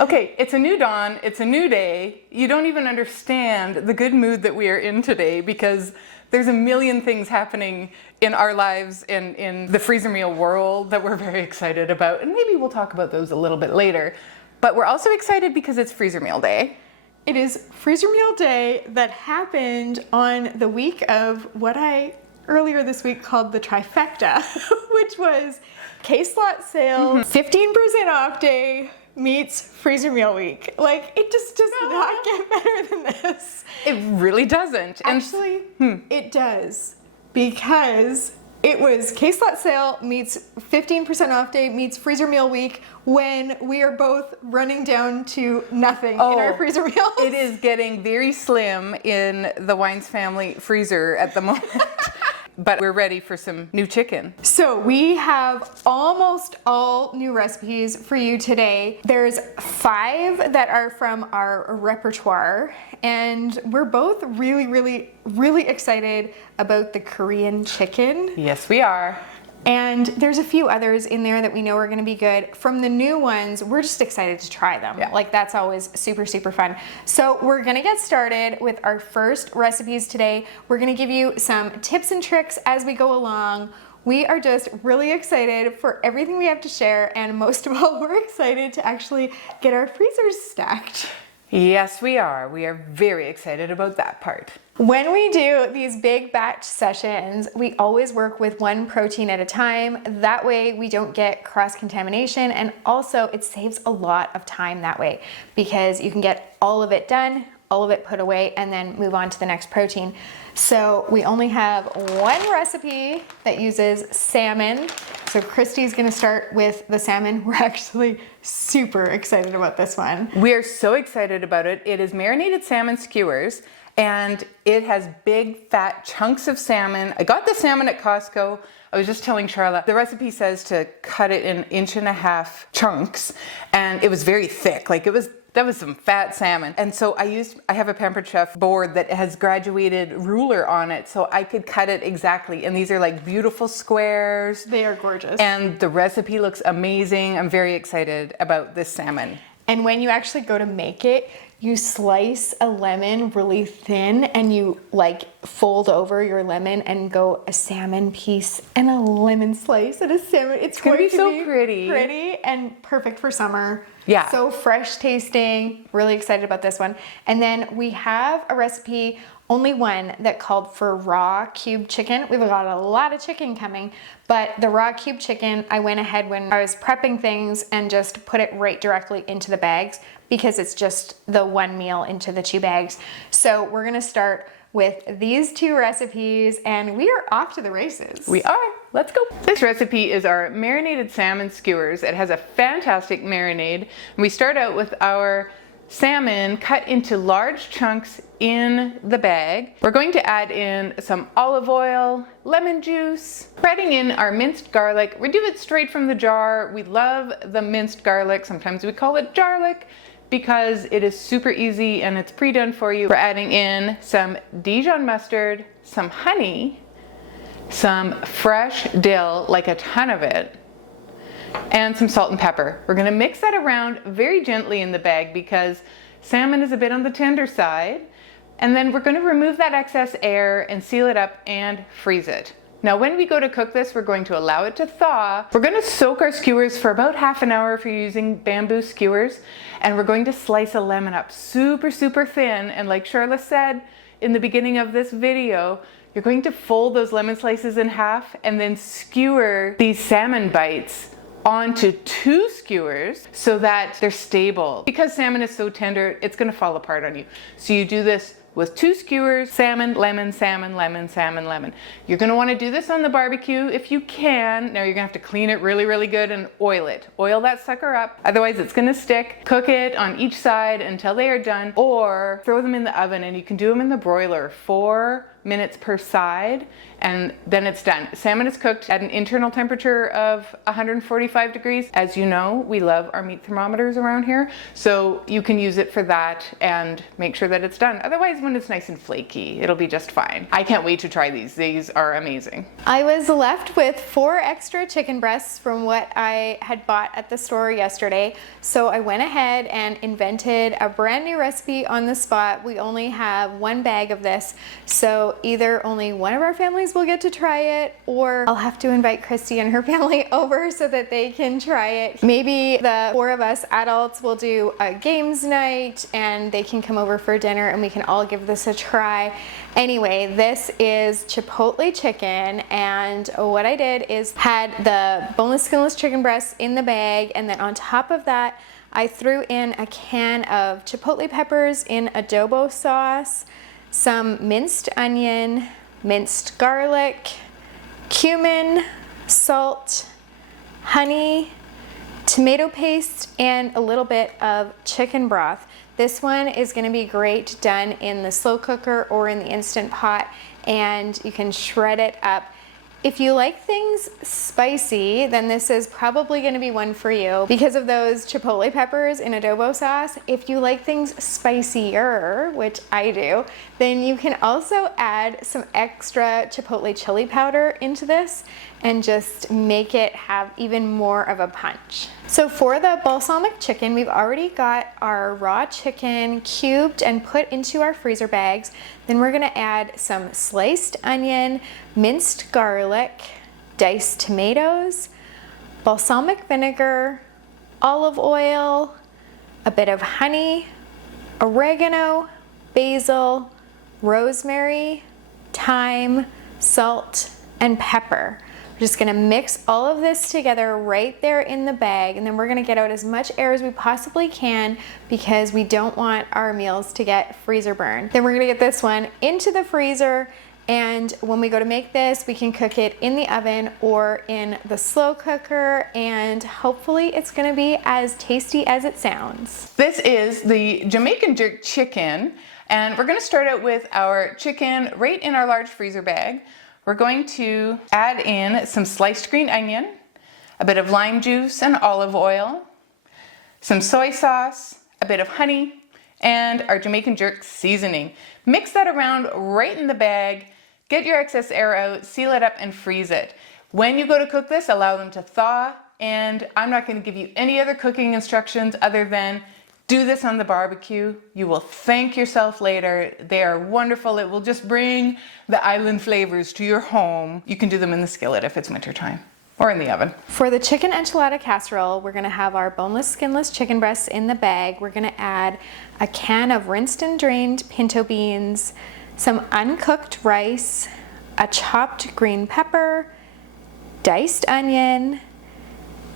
Okay, it's a new dawn, it's a new day. You don't even understand the good mood that we are in today because there's a million things happening in our lives and in the freezer meal world that we're very excited about. And maybe we'll talk about those a little bit later. But we're also excited because it's freezer meal day. It is freezer meal day that happened on the week of what I earlier this week called the trifecta, which was K-Slot sale, 15% off day, meets freezer meal week. Like, it just does not get better than this. It really doesn't. Actually, it does, because it was K-Slot sale meets 15% off day meets freezer meal week when we are both running down to nothing in our freezer meals. It is getting very slim in the Wines family freezer at the moment. But we're ready for some new chicken. So we have almost all new recipes for you today. There's 5 that are from our repertoire, and we're both really excited about the Korean chicken. Yes, we are. And there's a few others in there that we know are going to be good. From the new ones, we're just excited to try them. Yeah. Like, that's always super fun. So we're going to get started with our first recipes today. We're going to give you some tips and tricks as we go along. We are just really excited for everything we have to share, and most of all, we're excited to actually get our freezers stacked. Yes, we are. We are very excited about that part. When we do these big batch sessions, we always work with one protein at a time. That way we don't get cross-contamination, and also it saves a lot of time that way because you can get all of it done, all of it put away, and then move on to the next protein. So we only have one recipe that uses salmon. So Christy's gonna start with the salmon. We're actually super excited about this one. We are so excited about it. It is marinated salmon skewers, and it has big fat chunks of salmon. I got the salmon at Costco. I was just telling Charlotte, the recipe says to cut it in 1.5-inch chunks, and it was very thick. Like, that was some fat salmon. And so I have a Pampered Chef board that has graduated ruler on it, so I could cut it exactly. And these are like beautiful squares. They are gorgeous. And the recipe looks amazing. I'm very excited about this salmon. And when you actually go to make it, you slice a lemon really thin and you like fold over your lemon and go a salmon piece and a lemon slice and a salmon. It's going to be so pretty. Pretty and perfect for summer. Yeah. So fresh tasting. Really excited about this one. And then we have a recipe, only one, that called for raw cubed chicken. We've got a lot of chicken coming, but the raw cubed chicken, I went ahead when I was prepping things and just put it right directly into the bags because it's just the one meal into the 2 bags. So we're gonna start with these 2 recipes and we are off to the races. We are. Let's go. This recipe is our marinated salmon skewers. It has a fantastic marinade. We start out with our salmon cut into large chunks in the bag. We're going to add in some olive oil, lemon juice, spreading in our minced garlic. We do it straight from the jar. We love the minced garlic. Sometimes we call it jarlic because it is super easy and it's pre-done for you. We're adding in some Dijon mustard, some honey, some fresh dill, like a ton of it, and some salt and pepper. We're gonna mix that around very gently in the bag because salmon is a bit on the tender side. And then we're gonna remove that excess air and seal it up and freeze it. Now, when we go to cook this, we're going to allow it to thaw. We're gonna soak our skewers for about half an hour if you're using bamboo skewers. And we're going to slice a lemon up super thin. And like Charlotte said in the beginning of this video, you're going to fold those lemon slices in half and then skewer these salmon bites onto 2 skewers so that they're stable. Because salmon is so tender, it's gonna fall apart on you. So you do this with 2 skewers, salmon, lemon, salmon, lemon, salmon, lemon. You're gonna wanna do this on the barbecue if you can. Now you're gonna have to clean it really good and oil it. Oil that sucker up, otherwise it's gonna stick. Cook it on each side until they are done, or throw them in the oven, and you can do them in the broiler for minutes per side, and then it's done. Salmon is cooked at an internal temperature of 145 degrees. As you know, we love our meat thermometers around here, so you can use it for that and make sure that it's done. Otherwise, when it's nice and flaky, it'll be just fine. I can't wait to try these. These are amazing. I was left with 4 extra chicken breasts from what I had bought at the store yesterday, so I went ahead and invented a brand new recipe on the spot. We only have 1 bag of this, so either only one of our families will get to try it, or I'll have to invite Christy and her family over so that they can try it. Maybe the 4 of us adults will do a games night and they can come over for dinner and we can all give this a try. Anyway, this is Chipotle chicken, and what I did is had the boneless, skinless chicken breasts in the bag, and then on top of that I threw in a can of chipotle peppers in adobo sauce, some minced onion, minced garlic, cumin, salt, honey, tomato paste, and a little bit of chicken broth. This one is going to be great done in the slow cooker or in the Instant Pot, and you can shred it up. If you like things spicy, then this is probably going to be one for you because of those chipotle peppers in adobo sauce. If you like things spicier, which I do, then you can also add some extra chipotle chili powder into this and just make it have even more of a punch. So for the balsamic chicken, we've already got our raw chicken cubed and put into our freezer bags. Then we're gonna add some sliced onion, minced garlic, diced tomatoes, balsamic vinegar, olive oil, a bit of honey, oregano, basil, rosemary, thyme, salt, and pepper. We're just gonna mix all of this together right there in the bag, and then we're gonna get out as much air as we possibly can because we don't want our meals to get freezer burn. Then we're gonna get this one into the freezer, and when we go to make this, we can cook it in the oven or in the slow cooker, and hopefully it's gonna be as tasty as it sounds. This is the Jamaican jerk chicken, and we're gonna start out with our chicken right in our large freezer bag. We're going to add in some sliced green onion, a bit of lime juice and olive oil, some soy sauce, a bit of honey, and our Jamaican jerk seasoning. Mix that around right in the bag, get your excess air out, seal it up, and freeze it. When you go to cook this, allow them to thaw, and I'm not going to give you any other cooking instructions other than do this on the barbecue. You will thank yourself later. They are wonderful. It will just bring the island flavors to your home. You can do them in the skillet if it's wintertime, or in the oven. For the chicken enchilada casserole, we're gonna have our boneless, skinless chicken breasts in the bag. We're gonna add a can of rinsed and drained pinto beans, some uncooked rice, a chopped green pepper, diced onion,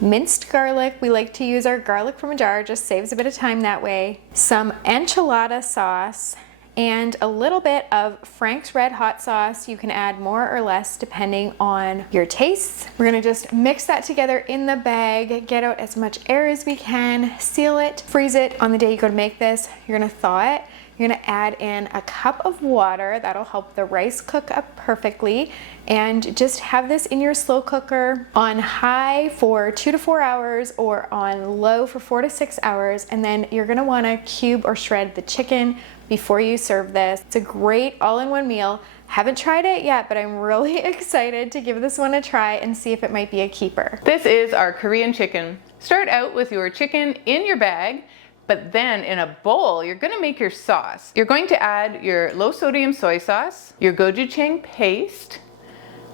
minced garlic. We like to use our garlic from a jar, just saves a bit of time that way. Some enchilada sauce and a little bit of Frank's Red Hot sauce. You can add more or less depending on your tastes. We're gonna just mix that together in the bag, get out as much air as we can, seal it, freeze it. On the day you go to make this, you're gonna thaw it. You're gonna add in a cup of water. That'll help the rice cook up perfectly. And just have this in your slow cooker on high for 2 to 4 hours or on low for 4 to 6 hours. And then you're gonna wanna cube or shred the chicken before you serve this. It's a great all-in-one meal. Haven't tried it yet, but I'm really excited to give this one a try and see if it might be a keeper. This is our Korean chicken. Start out with your chicken in your bag, but then in a bowl, you're gonna make your sauce. You're going to add your low sodium soy sauce, your gochujang paste,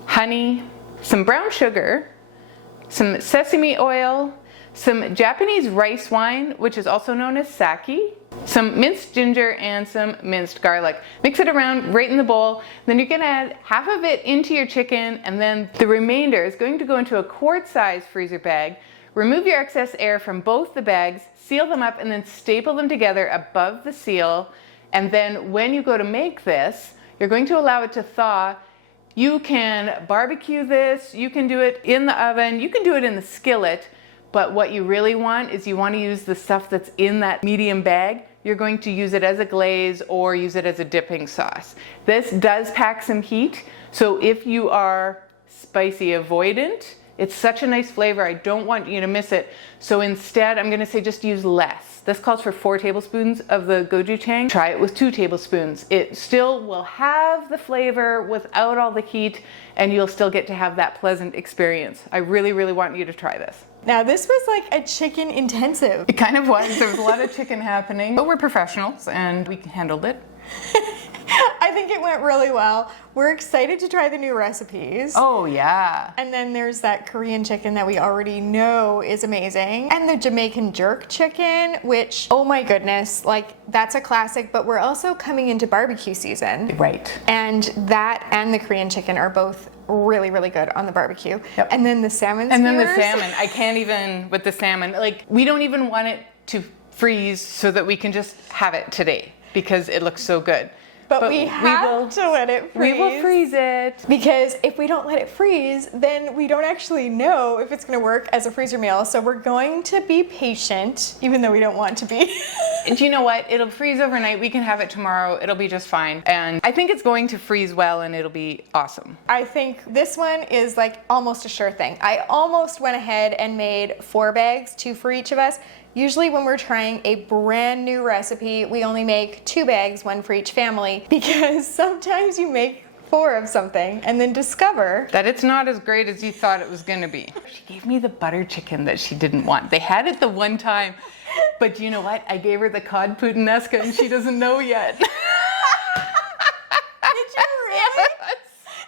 honey, some brown sugar, some sesame oil, some Japanese rice wine, which is also known as sake, some minced ginger, and some minced garlic. Mix it around right in the bowl. Then you're gonna add half of it into your chicken, and then the remainder is going to go into a quart-size freezer bag. Remove your excess air from both the bags, seal them up, and then staple them together above the seal. And then when you go to make this, you're going to allow it to thaw. You can barbecue this, you can do it in the oven, you can do it in the skillet, But what you really want is you want to use the stuff that's in that medium bag. You're going to use it as a glaze or use it as a dipping sauce. This does pack some heat, so if you are spicy avoidant, it's such a nice flavor. I don't want you to miss it. So instead, I'm gonna say just use less. This calls for 4 tablespoons of the gochujang. Try it with 2 tablespoons. It still will have the flavor without all the heat, and you'll still get to have that pleasant experience. I really, really want you to try this. Now this was like a chicken intensive. It kind of was. There was a lot of chicken happening, but we're professionals and we handled it. I think it went really well. We're excited to try the new recipes. Oh yeah. And then there's that Korean chicken that we already know is amazing. And the Jamaican jerk chicken, which, oh my goodness, like that's a classic, but we're also coming into barbecue season. Right. And that and the Korean chicken are both really, really good on the barbecue. Yep. And then the salmon And then the skewers. salmon. I can't even with the salmon. Like we don't even want it to freeze so that we can just have it today because it looks so good. But we have to let it freeze. We will freeze it. Because if we don't let it freeze, then we don't actually know if it's going to work as a freezer meal. So we're going to be patient, even though we don't want to be. Do you know what? It'll freeze overnight. We can have it tomorrow. It'll be just fine. And I think it's going to freeze well and it'll be awesome. I think this one is like almost a sure thing. I almost went ahead and made 4 bags, 2 for each of us. Usually when we're trying a brand new recipe, we only make 2 bags, 1 for each family, because sometimes you make 4 of something and then discover that it's not as great as you thought it was going to be. She gave me the butter chicken that she didn't want. They had it the one time, but you know what? I gave her the cod puttanesca and she doesn't know yet. Did you really?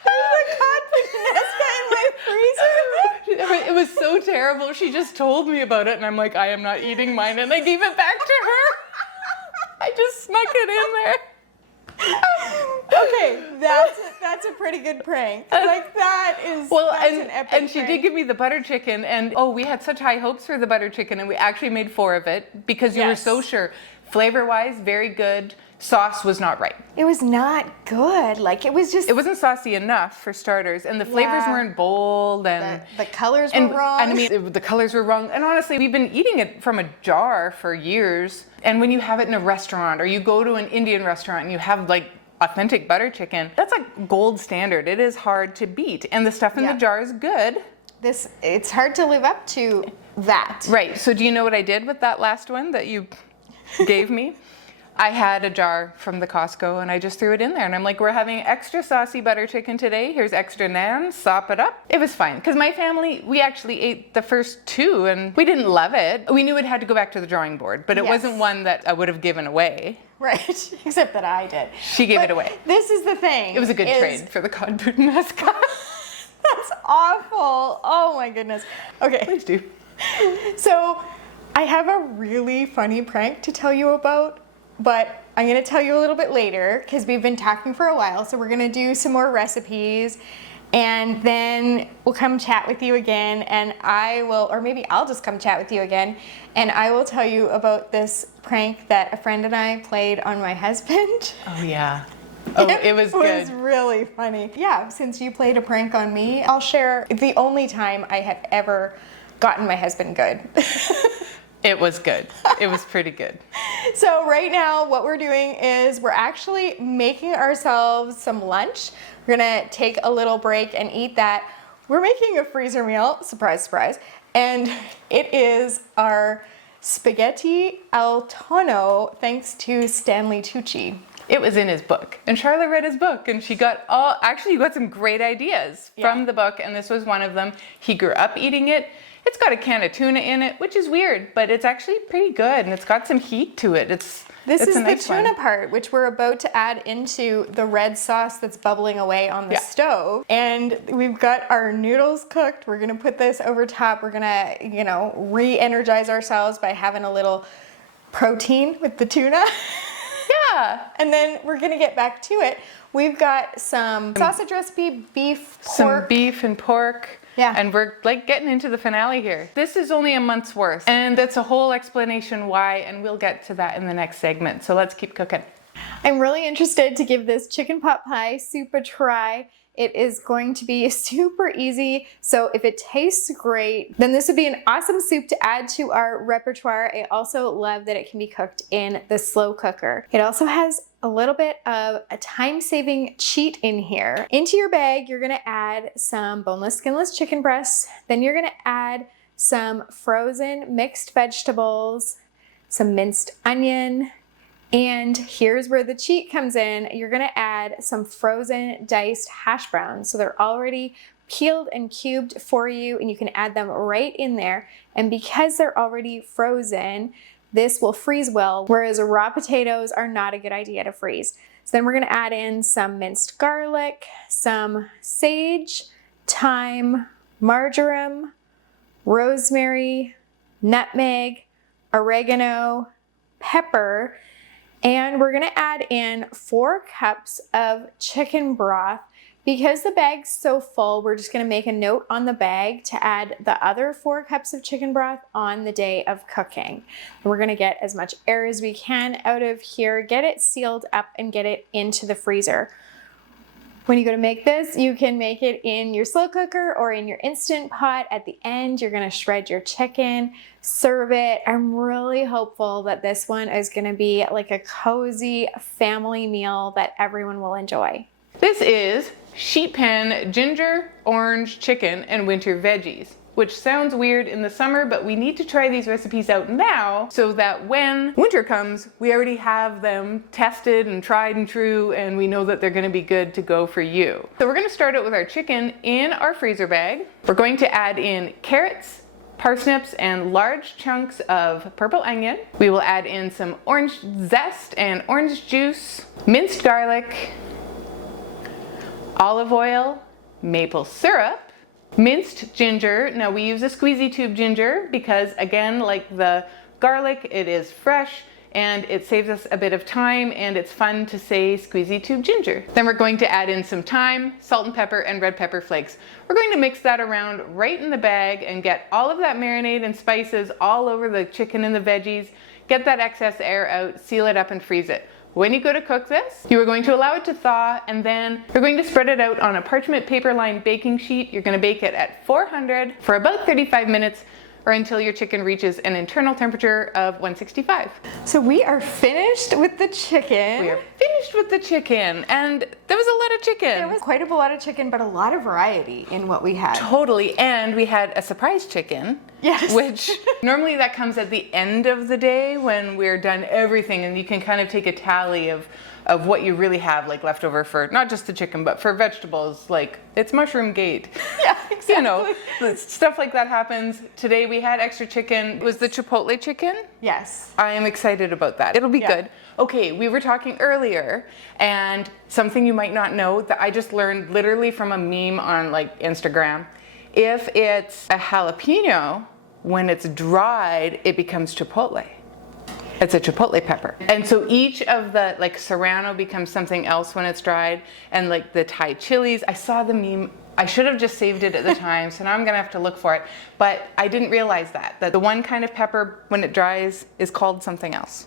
There's a cod puttanesca in my freezer. It was so terrible. She just told me about it and I'm like, I am not eating mine, and I gave it back to her. I just snuck it in there. Okay, that's a pretty good prank. Like that's an epic and she prank. did give me the butter chicken, and we had such high hopes for the butter chicken, and we actually made 4 of it because you were so sure. Flavor-wise, very good. Sauce was not right. It was not good. Like it wasn't saucy enough for starters, and the flavors weren't bold, and the colors were wrong. And I mean, the colors were wrong. And honestly, we've been eating it from a jar for years. And when you have it in a restaurant, or you go to an Indian restaurant and you have like authentic butter chicken, that's like gold standard. It is hard to beat, and the stuff in the jar is good. It's hard to live up to that. Right. So do you know what I did with that last one that you gave me? I had a jar from the Costco and I just threw it in there, and I'm like, we're having extra saucy butter chicken today. Here's extra naan, sop it up. It was fine because my family, we actually ate the first 2 and we didn't love it. We knew it had to go back to the drawing board, but it wasn't one that I would have given away. Right, except that I did. She gave it away. This is the thing. It was a good trade for the cod puttanesca. That's awful. Oh my goodness. Okay. Please do. So I have a really funny prank to tell you about. But I'm going to tell you a little bit later because we've been talking for a while. So we're going to do some more recipes and then we'll come chat with you again, and or maybe I'll just come chat with you again, and I will tell you about this prank that a friend and I played on my husband. Oh yeah. Oh, it was good. It was really funny. Yeah, since you played a prank on me, I'll share the only time I have ever gotten my husband good. It was good. It was pretty good. So right now what we're doing is we're actually making ourselves some lunch. We're gonna take a little break and eat that. We're making a freezer meal, surprise, surprise, and it is our spaghetti al tonno thanks to Stanley Tucci. It was in his book, and Charlotte read his book, and you got some great ideas from the book, and this was one of them. He grew up eating it. It's got a can of tuna in it, which is weird, but it's actually pretty good, and it's got some heat to it. This is the tuna part, which we're about to add into the red sauce that's bubbling away on the stove. And we've got our noodles cooked. We're gonna put this over top. We're gonna, re-energize ourselves by having a little protein with the tuna. Yeah. And then we're gonna get back to it. We've got some sausage recipe, beef, pork. Some beef and pork. Yeah. And we're like getting into the finale here. This is only a month's worth, and that's a whole explanation why, and we'll get to that in the next segment. So let's keep cooking. I'm really interested to give this chicken pot pie soup a try. It is going to be super easy. So if it tastes great, then this would be an awesome soup to add to our repertoire. I also love that it can be cooked in the slow cooker. It also has a little bit of a time-saving cheat in here. Into your bag, you're gonna add some boneless, skinless chicken breasts. Then you're gonna add some frozen mixed vegetables, some minced onion, and here's where the cheat comes in. You're gonna add some frozen diced hash browns. So they're already peeled and cubed for you, and you can add them right in there. And because they're already frozen, this will freeze well, whereas raw potatoes are not a good idea to freeze. So then we're gonna add in some minced garlic, some sage, thyme, marjoram, rosemary, nutmeg, oregano, pepper, and we're gonna add in 4 cups of chicken broth. Because the bag's so full, we're just gonna make a note on the bag to add the other 4 cups of chicken broth on the day of cooking. We're gonna get as much air as we can out of here, get it sealed up, and get it into the freezer. When you go to make this, you can make it in your slow cooker or in your Instant Pot. At the end, you're gonna shred your chicken, serve it. I'm really hopeful that this one is gonna be like a cozy family meal that everyone will enjoy. This is sheet pan ginger orange chicken and winter veggies, which sounds weird in the summer, but we need to try these recipes out now so that when winter comes, we already have them tested and tried and true, and we know that they're gonna be good to go for you. So we're gonna start out with our chicken in our freezer bag. We're going to add in carrots, parsnips, and large chunks of purple onion. We will add in some orange zest and orange juice, minced garlic, olive oil, maple syrup, minced ginger. Now we use a squeezy tube ginger because, again, like the garlic, it is fresh and it saves us a bit of time, and it's fun to say squeezy tube ginger. Then we're going to add in some thyme, salt and pepper, and red pepper flakes. We're going to mix that around right in the bag and get all of that marinade and spices all over the chicken and the veggies, get that excess air out, seal it up, and freeze it. When you go to cook this, you are going to allow it to thaw, and then you're going to spread it out on a parchment paper lined baking sheet. You're going to bake it at 400 for about 35 minutes or until your chicken reaches an internal temperature of 165. So we are finished with the chicken. We are finished with the chicken, and there was a lot of chicken. There was quite a lot of chicken, but a lot of variety in what we had. Totally, and we had a surprise chicken. Yes. Which normally that comes at the end of the day when we're done everything, and you can kind of take a tally of what you really have like left over for not just the chicken but for vegetables. Like, it's mushroom gate. Yeah, exactly. You know, stuff like that happens. Today we had extra chicken. It was the Chipotle chicken. Yes. I am excited about that. It'll be good. Okay, we were talking earlier, and something you might not know that I just learned literally from a meme on like Instagram. If it's a jalapeno, when it's dried, it becomes chipotle. It's a chipotle pepper. And so each of the, like, serrano becomes something else when it's dried, and like the Thai chilies. I saw the meme. I should have just saved it at the time, so now I'm gonna have to look for it. But I didn't realize that the one kind of pepper, when it dries, is called something else.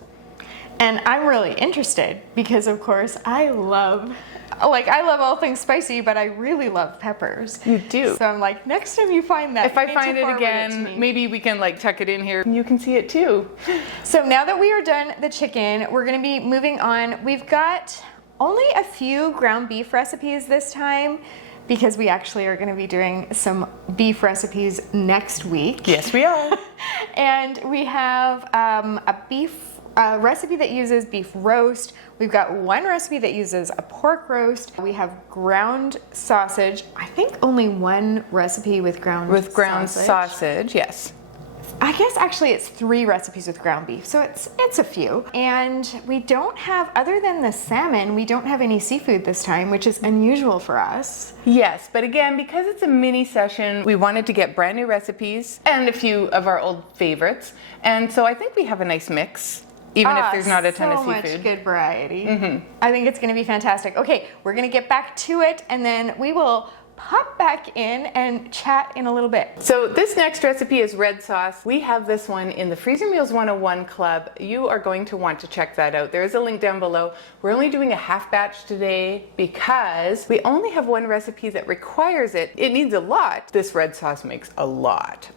And I'm really interested because, of course, I love all things spicy, but I really love peppers. You do. So I'm like, next time you find that, if I find it again, maybe we can like tuck it in here and you can see it too. So now that we are done the chicken, we're gonna be moving on. We've got only a few ground beef recipes this time because we actually are gonna be doing some beef recipes next week. Yes, we are. And we have a beef recipe that uses beef roast. We've got one recipe that uses a pork roast. We have ground sausage. I think only one recipe with ground sausage. Yes. I guess actually it's 3 recipes with ground beef, so it's a few. And we don't have, other than the salmon, we don't have any seafood this time, which is unusual for us. Yes, but again, because it's a mini session, we wanted to get brand new recipes and a few of our old favorites. And so I think we have a nice mix. Even if there's not a ton of seafood. So much good variety. I think it's going to be fantastic. Okay, we're going to get back to it, and then we will pop back in and chat in a little bit. So this next recipe is red sauce. We have this one in the Freezer Meals 101 Club. You are going to want to check that out. There is a link down below. We're only doing a half batch today because we only have one recipe that requires it. It needs a lot. This red sauce makes a lot.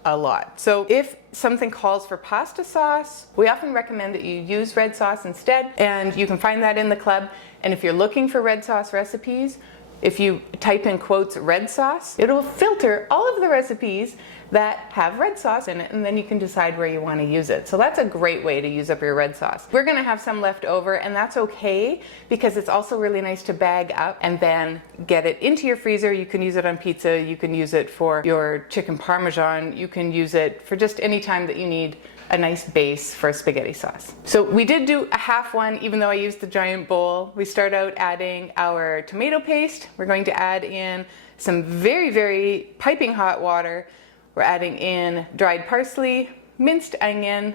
So if something calls for pasta sauce, we often recommend that you use red sauce instead, and you can find that in the club. And if you're looking for red sauce recipes, if you type in quotes red sauce, it'll filter all of the recipes that have red sauce in it, and then you can decide where you want to use it. So that's a great way to use up your red sauce. We're going to have some left over, and that's okay because it's also really nice to bag up and then get it into your freezer. You can use it on pizza, you can use it for your chicken parmesan, you can use it for just any time that you need a nice base for a spaghetti sauce. So we did do a half one, even though I used the giant bowl. We start out adding our tomato paste. We're going to add in some very, very piping hot water. We're adding in dried parsley, minced onion,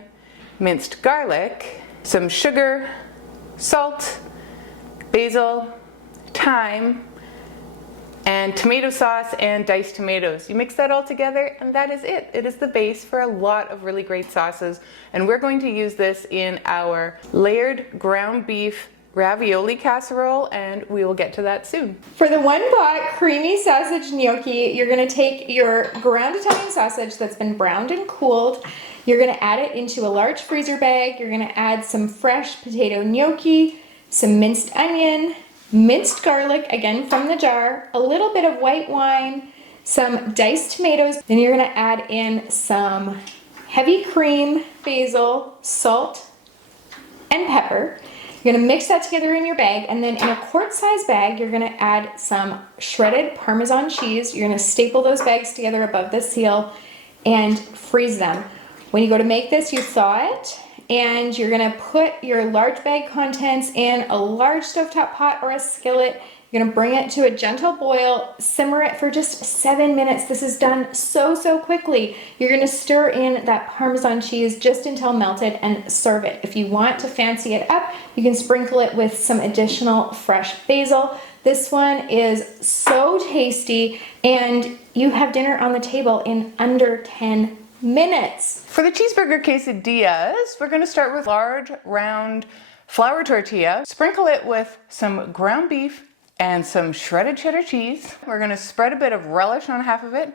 minced garlic, some sugar, salt, basil, thyme, and tomato sauce and diced tomatoes. You mix that all together and that is it. It is the base for a lot of really great sauces, and we're going to use this in our layered ground beef ravioli casserole, and we will get to that soon. For the one pot creamy sausage gnocchi, you're gonna take your ground Italian sausage that's been browned and cooled. You're gonna add it into a large freezer bag. You're gonna add some fresh potato gnocchi, some minced onion, minced garlic, again from the jar, a little bit of white wine, some diced tomatoes. Then you're gonna add in some heavy cream, basil, salt, and pepper. You're gonna mix that together in your bag, and then in a quart-size bag, you're gonna add some shredded Parmesan cheese. You're gonna staple those bags together above the seal and freeze them. When you go to make this, you thaw it, and you're gonna put your large bag contents in a large stovetop pot or a skillet. You're gonna bring it to a gentle boil, simmer it for just 7 minutes. This is done so quickly. You're gonna stir in that Parmesan cheese just until melted and serve it. If you want to fancy it up, you can sprinkle it with some additional fresh basil. This one is so tasty, and you have dinner on the table in under 10 minutes. For the cheeseburger quesadillas, we're going to start with large round flour tortilla. Sprinkle it with some ground beef and some shredded cheddar cheese. We're going to spread a bit of relish on half of it,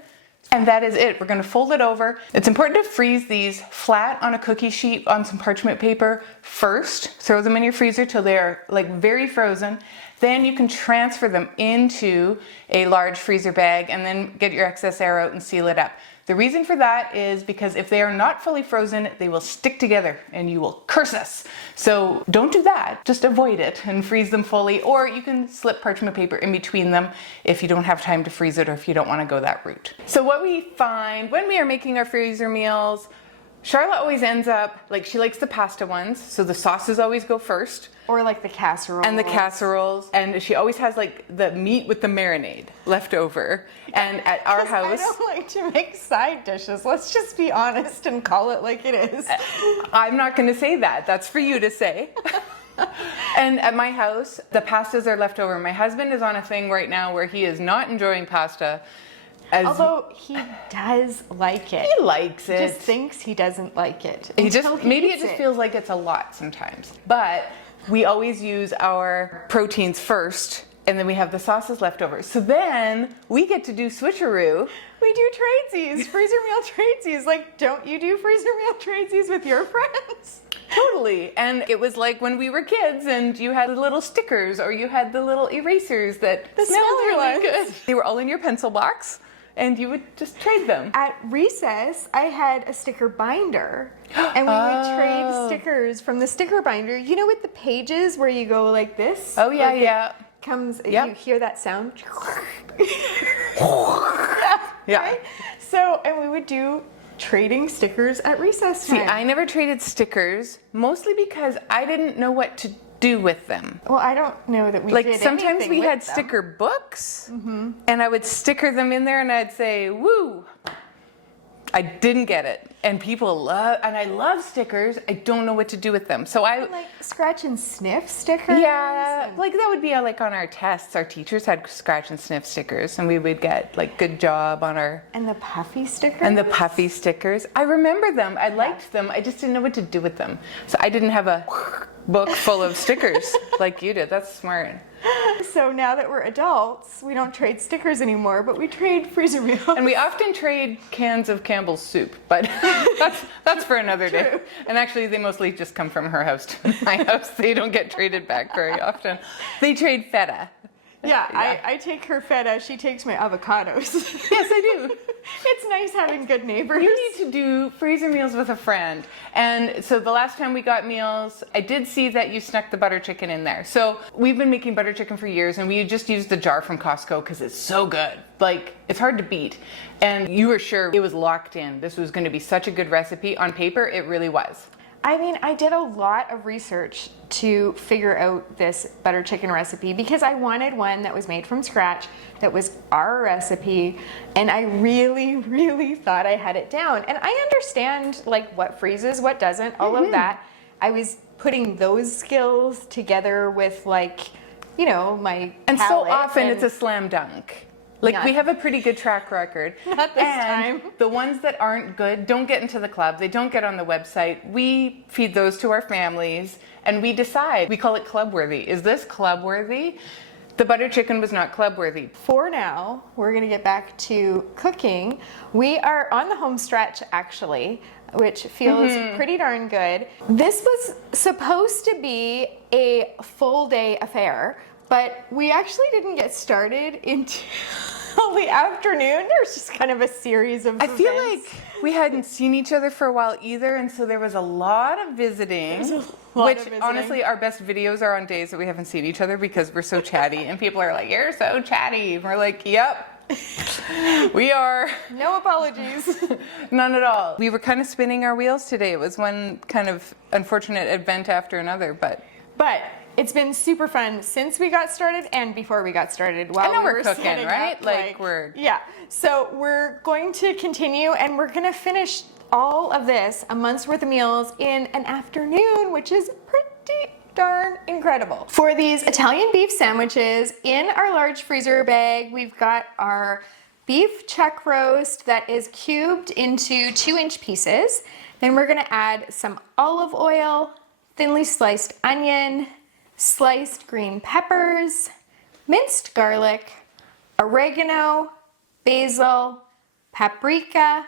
and that is it. We're going to fold it over. It's important to freeze these flat on a cookie sheet on some parchment paper first. Throw them in your freezer till they're like very frozen. Then you can transfer them into a large freezer bag and then get your excess air out and seal it up. The reason for that is because if they are not fully frozen, they will stick together and you will curse us. So don't do that. Just avoid it and freeze them fully, or you can slip parchment paper in between them if you don't have time to freeze it or if you don't want to go that route. So what we find when we are making our freezer meals, Charlotte always ends up, like, she likes the pasta ones, so the sauces always go first. Or like the casserole. And the casseroles. And she always has like the meat with the marinade left over. And at our house, I don't like to make side dishes. Let's just be honest and call it like it is. I'm not going to say that. That's for you to say. And at my house, the pastas are left over. My husband is on a thing right now where he is not enjoying pasta. Although he does like it. He likes it. He just thinks he doesn't like it. Maybe it just feels like it's a lot sometimes. But we always use our proteins first, and then we have the sauces left over. So then we get to do switcheroo. We do tradesies, freezer meal tradesies. Like, don't you do freezer meal tradesies with your friends? Totally. And it was like when we were kids and you had the little stickers or you had the little erasers that smelled really good. They were all in your pencil box, and you would just trade them. At recess, I had a sticker binder, and we would trade stickers from the sticker binder. You know, with the pages where you go like this? Oh, yeah, like yeah. Comes, Yep. You hear that sound? Yeah. Right? So, and we would do trading stickers at recess time. See, I never traded stickers, mostly because I didn't know what to do with them. Well, I don't know that we Like did sometimes anything we with had them. sticker books, and I would sticker them in there and I'd say, woo, I didn't get it. And people love, and I love stickers. I don't know what to do with them. So I Like scratch and sniff stickers. yeah, like that would be like on our tests. Our teachers had scratch and sniff stickers, and we would get like good job on our. And the puffy stickers. And the puffy stickers. I remember them. I liked them. I just didn't know what to do with them. So I didn't have a book full of stickers like you did. That's smart. So now that we're adults, we don't trade stickers anymore, but we trade freezer meals. And we often trade cans of Campbell's soup, but that's for another day. And actually, they mostly just come from her house to my house. They don't get traded back very often. They trade feta. Yeah, I take her feta, she takes my avocados. Yes, I do. It's nice having good neighbors. You need to do freezer meals with a friend. And so the last time we got meals, I did see that you snuck the butter chicken in there. So we've been making butter chicken for years, and we just used the jar from Costco because it's so good. Like, it's hard to beat. And you were sure it was locked in. This was going to be such a good recipe. On paper, it really was. I mean, I did a lot of research to figure out this butter chicken recipe because I wanted one that was made from scratch, that was our recipe, and I really, really thought I had it down. And I understand like what freezes, what doesn't, all of that. I was putting those skills together with like, you know, my And so palate often and it's a slam dunk. Like, Not- we have a pretty good track record. Not this and time. The ones that aren't good don't get into the club. They don't get on the website. We feed those to our families, and we decide. We call it club worthy. Is this club worthy? The butter chicken was not club worthy. For now, we're gonna get back to cooking. We are on the home stretch actually, which feels pretty darn good. This was supposed to be a full day affair, but we actually didn't get started until the afternoon. There's just kind of a series of I feel events. like we hadn't seen each other for a while either, and so there was a lot of visiting. lot Which, of visiting. honestly, our best videos are on days that we haven't seen each other because we're so chatty, and people are like, "You're so chatty." And we're like, "Yep, we are." No apologies. None at all. We were kind of spinning our wheels today. It was one kind of unfortunate event after another, but it's been super fun since we got started and before we got started. While And now we we're were cooking, setting right? up, Like, we're- yeah. So we're going to continue, and we're going to finish all of this, a month's worth of meals, in an afternoon, which is pretty darn incredible. For these Italian beef sandwiches, in our large freezer bag, we've got our beef chuck roast that is cubed into 2-inch pieces. Then we're gonna add some olive oil, thinly sliced onion, sliced green peppers, minced garlic, oregano, basil, paprika,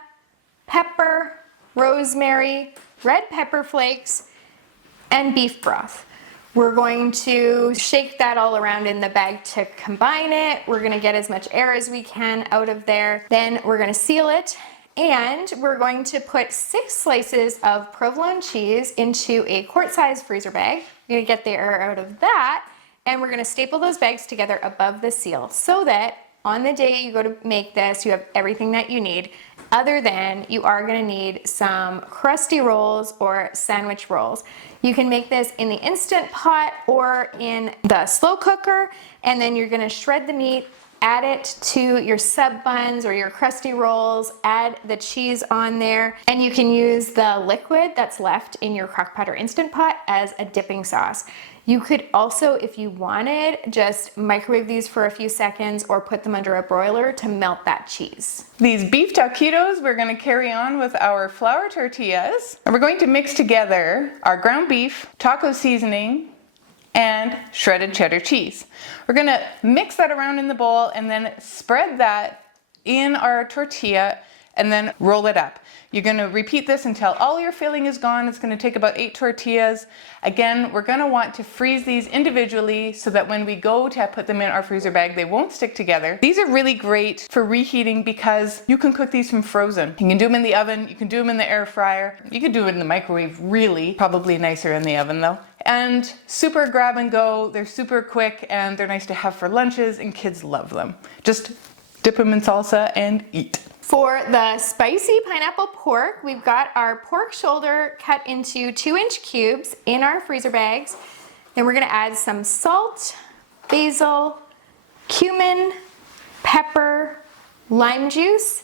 pepper, rosemary, red pepper flakes, and beef broth. We're going to shake that all around in the bag to combine it. We're gonna get as much air as we can out of there. Then we're gonna seal it, and we're going to put 6 slices of provolone cheese into a quart-sized freezer bag. We're gonna get the air out of that, and we're gonna staple those bags together above the seal so that on the day you go to make this, you have everything that you need, other than you are gonna need some crusty rolls or sandwich rolls. You can make this in the Instant Pot or in the slow cooker, and then you're gonna shred the meat, add it to your sub buns or your crusty rolls, add the cheese on there, and you can use the liquid that's left in your crock pot or Instant Pot as a dipping sauce. You could also, if you wanted, just microwave these for a few seconds or put them under a broiler to melt that cheese. These beef taquitos, we're gonna carry on with our flour tortillas. And we're going to mix together our ground beef, taco seasoning, and shredded cheddar cheese. We're gonna mix that around in the bowl and then spread that in our tortilla and then roll it up. You're gonna repeat this until all your filling is gone. It's gonna take about 8 tortillas. Again, we're gonna want to freeze these individually so that when we go to put them in our freezer bag, they won't stick together. These are really great for reheating because you can cook these from frozen. You can do them in the oven, you can do them in the air fryer, you can do it in the microwave, really. Probably nicer in the oven though. And super grab and go, they're super quick and they're nice to have for lunches and kids love them. Just dip them in salsa and eat. For the spicy pineapple pork, we've got our pork shoulder cut into 2-inch cubes in our freezer bags. Then we're gonna add some salt, basil, cumin, pepper, lime juice,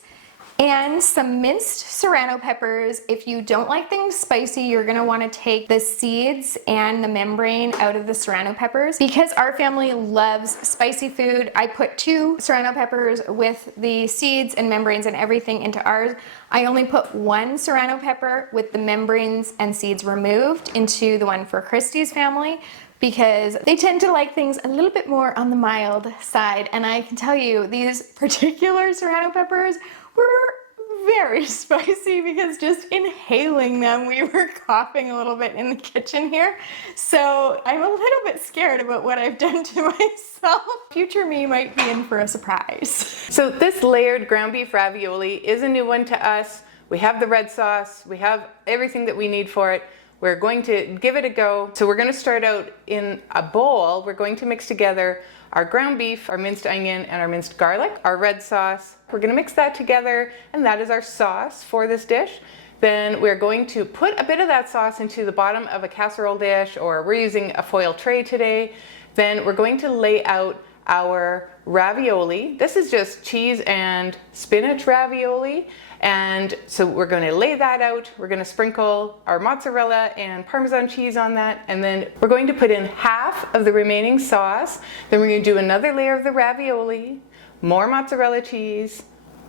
and some minced serrano peppers. If you don't like things spicy, you're gonna wanna take the seeds and the membrane out of the serrano peppers. Because our family loves spicy food, I put 2 serrano peppers with the seeds and membranes and everything into ours. I only put 1 serrano pepper with the membranes and seeds removed into the one for Christy's family, because they tend to like things a little bit more on the mild side. And I can tell you, these particular serrano peppers were very spicy, because just inhaling them, we were coughing a little bit in the kitchen here. So I'm a little bit scared about what I've done to myself. Future me might be in for a surprise. So this layered ground beef ravioli is a new one to us. We have the red sauce, we have everything that we need for it. We're going to give it a go. So we're going to start out in a bowl. We're going to mix together our ground beef, our minced onion, and our minced garlic, our red sauce. We're going to mix that together, and that is our sauce for this dish. Then we're going to put a bit of that sauce into the bottom of a casserole dish, or we're using a foil tray today. Then we're going to lay out our ravioli. This is just cheese and spinach ravioli. And so we're going to lay that out. We're going to sprinkle our mozzarella and Parmesan cheese on that. And then we're going to put in half of the remaining sauce. Then we're going to do another layer of the ravioli, more mozzarella cheese,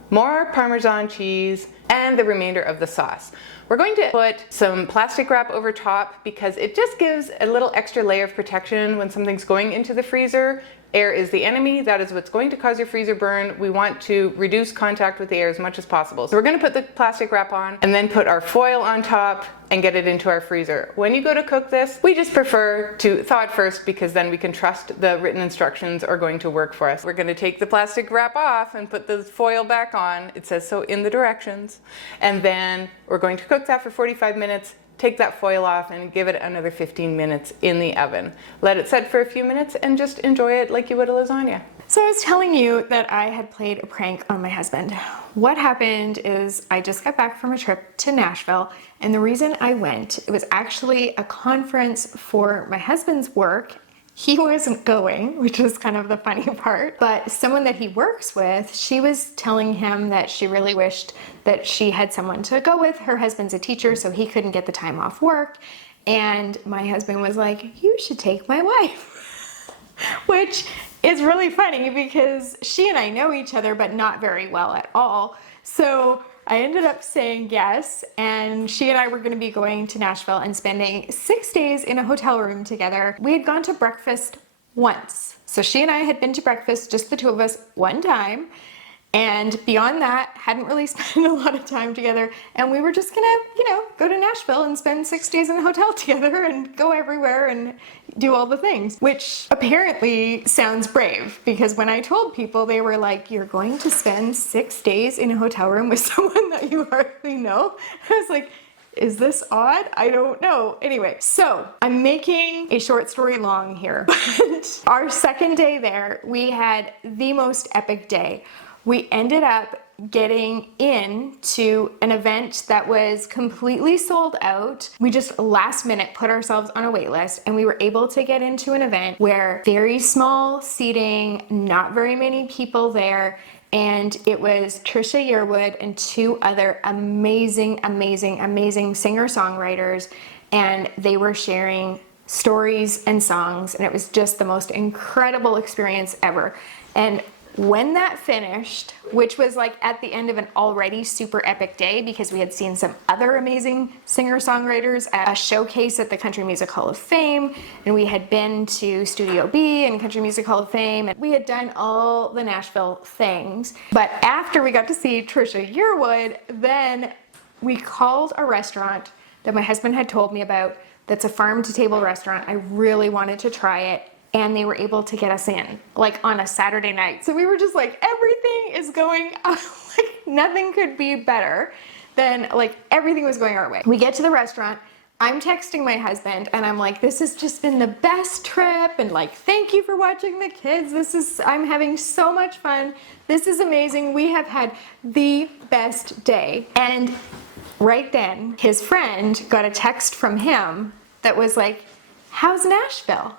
more Parmesan cheese, and the remainder of the sauce. We're going to put some plastic wrap over top, because it just gives a little extra layer of protection when something's going into the freezer. Air is the enemy. That is what's going to cause your freezer burn. We want to reduce contact with the air as much as possible. So we're going to put the plastic wrap on and then put our foil on top and get it into our freezer. When you go to cook this, we just prefer to thaw it first, because then we can trust the written instructions are going to work for us. We're going to take the plastic wrap off and put the foil back on. It says so in the directions. And then we're going to cook that for 45 minutes. Take that foil off and give it another 15 minutes in the oven. Let it set for a few minutes and just enjoy it like you would a lasagna. So I was telling you that I had played a prank on my husband. What happened is I just got back from a trip to Nashville, and the reason I went, it was actually a conference for my husband's work. He wasn't going, which was kind of the funny part, but someone that he works with, she was telling him that she really wished that she had someone to go with. Her husband's a teacher, so he couldn't get the time off work. And my husband was like, "You should take my wife," which is really funny because she and I know each other, but not very well at all. So I ended up saying yes, and she and I were going to be going to Nashville and spending 6 days in a hotel room together. We had gone to breakfast once. So she and I had been to breakfast, just the two of us, one time. And beyond that, hadn't really spent a lot of time together. And we were just gonna, go to Nashville and spend 6 days in a hotel together and go everywhere and do all the things, which apparently sounds brave, because when I told people, they were like, "You're going to spend 6 days in a hotel room with someone that you hardly know?" I was like, is this odd? I don't know. Anyway, so I'm making a short story long here. But our second day there, we had the most epic day. We ended up getting into an event that was completely sold out. We just last minute put ourselves on a wait list, and we were able to get into an event where very small seating, not very many people there. And it was Trisha Yearwood and two other amazing singer-songwriters, and they were sharing stories and songs, and it was just the most incredible experience ever. And when that finished, which was like at the end of an already super epic day, because we had seen some other amazing singer-songwriters at a showcase at the Country Music Hall of Fame, and we had been to Studio B and Country Music Hall of Fame, and we had done all the Nashville things. But after we got to see Trisha Yearwood, then we called a restaurant that my husband had told me about that's a farm-to-table restaurant. I really wanted to try it. And they were able to get us in, like on a Saturday night. So we were just like, everything is going, like nothing could be better than, like, everything was going our way. We get to the restaurant, I'm texting my husband, and I'm like, this has just been the best trip, and like, thank you for watching the kids. I'm having so much fun. This is amazing. We have had the best day. And right then, his friend got a text from him that was like, "How's Nashville?"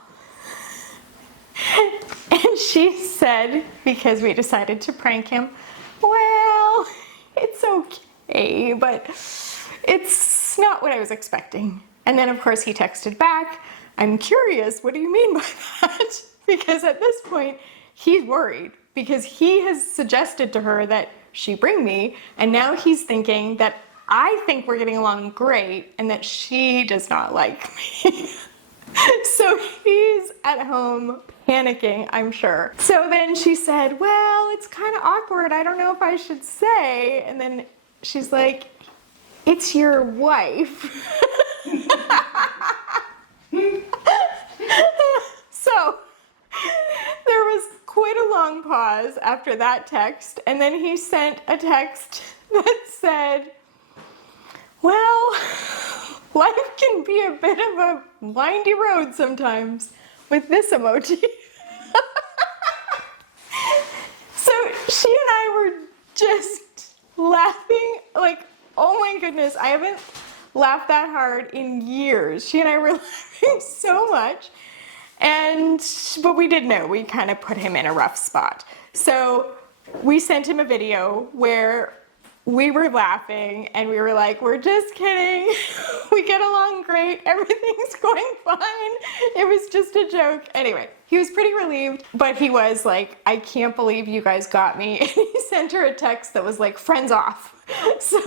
And she said, because we decided to prank him, "Well, it's it's okay, but it's not what I was expecting. And then of course he texted back, I'm curious, what do you mean by that? Because at this point, he's worried because he has suggested to her that she bring me, and now he's thinking that I think we're getting along great and that she does not like me. So he's at home panicking, I'm sure. So then she said, well, it's kind of awkward. I don't know if I should say. And then she's like, it's your wife. So there was quite a long pause after that text. And then he sent a text that said, well, life can be a bit of a windy road sometimes, with this emoji. So she and I were just laughing like, oh my goodness, I haven't laughed that hard in years. She and I were laughing so much. But we did know we kind of put him in a rough spot. So we sent him a video where we were laughing and we were like, we're just kidding. We get along great. Everything's going fine. It was just a joke. Anyway, he was pretty relieved, but he was like, I can't believe you guys got me. And he sent her a text that was like, friends off. So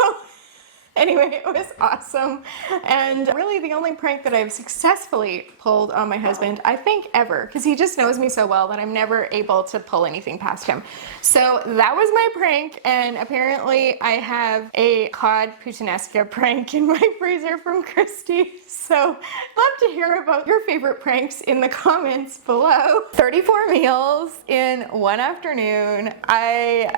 anyway, it was awesome. And really the only prank that I've successfully pulled on my husband, I think ever, because he just knows me so well that I'm never able to pull anything past him. So that was my prank, and apparently I have a cod puttanesca prank in my freezer from Christy. So love to hear about your favorite pranks in the comments below. 34 meals in one afternoon. I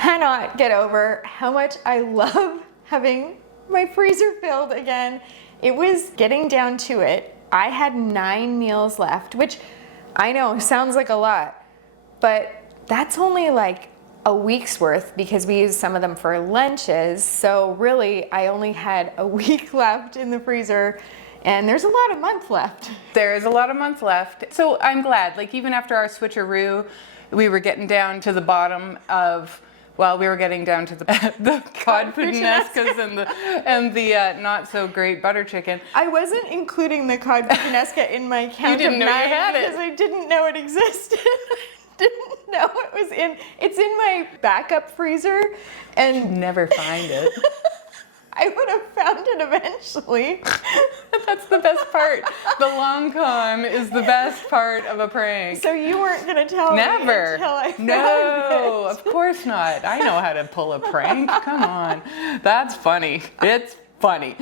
cannot get over how much I love having my freezer filled again. It was getting down to it. I had 9 meals left, which I know sounds like a lot, but that's only like a week's worth because we used some of them for lunches. So really, I only had a week left in the freezer, and there's a lot of month left. There is a lot of month left. So I'm glad, like even after our switcheroo, we were getting down to the bottom of, well, we were getting down to the cod puttanescas and the not so great butter chicken. I wasn't including the cod puttanesca in my count You didn't of know you 9 had it. because I didn't know it existed. Didn't know it was in. It's in my backup freezer, and Never find it. I would have found it eventually. That's the best part. The long con is the best part of a prank. So you weren't gonna tell Never. me until I found No, it. of course not. I know how to pull a prank. Come on. That's funny. It's funny.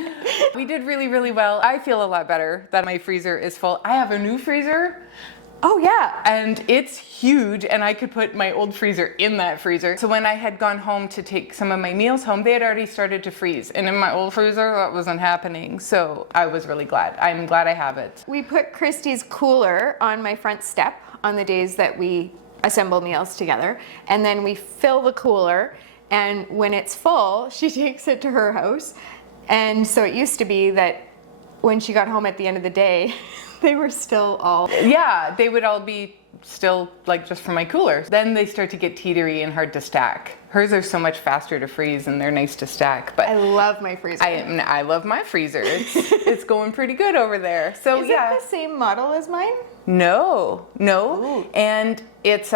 We did really, really well. I feel a lot better that my freezer is full. I have a new freezer. Oh yeah. And it's huge, and I could put my old freezer in that freezer. So when I had gone home to take some of my meals home, they had already started to freeze. And in my old freezer, that wasn't happening. So I was really glad. I'm glad I have it. We put Christy's cooler on my front step on the days that we assemble meals together. And then we fill the cooler, and when it's full, she takes it to her house. And so it used to be that when she got home at the end of the day, they were still all... Yeah, they would all be still like just from my cooler. Then they start to get teetery and hard to stack. Hers are so much faster to freeze, and they're nice to stack. But I love my freezer. I love my freezer. It's going pretty good over there. So Is yeah. it the same model as mine? No. Ooh. And it's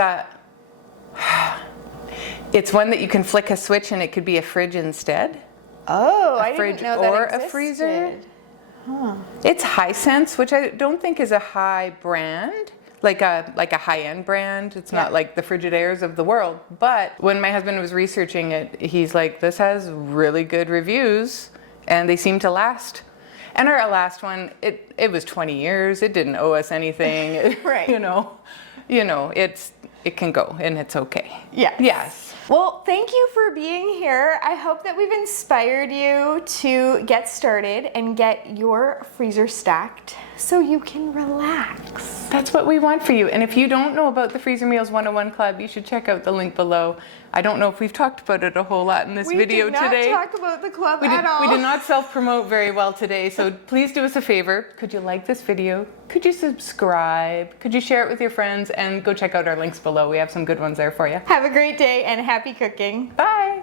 it's one that you can flick a switch and it could be a fridge instead. Oh, I fridge didn't know that or existed. a freezer. It's Hisense, which I don't think is a high brand, like a high-end brand. It's not like the Frigidairs of the world. But when my husband was researching it, he's like, this has really good reviews and they seem to last. And our last one, it was 20 years. It didn't owe us anything. Right. You know, it can go and it's okay. Yes. Yes. Well, thank you for being here. I hope that we've inspired you to get started and get your freezer stacked so you can relax. That's what we want for you. And if you don't know about the Freezer Meals 101 Club, you should check out the link below. I don't know if we've talked about it a whole lot in this video today. We did not talk about the club We at all. did not self-promote very well today, so please do us a favor. Could you like this video? Could you subscribe? Could you share it with your friends? And go check out our links below. We have some good ones there for you. Have a great day and happy cooking. Bye!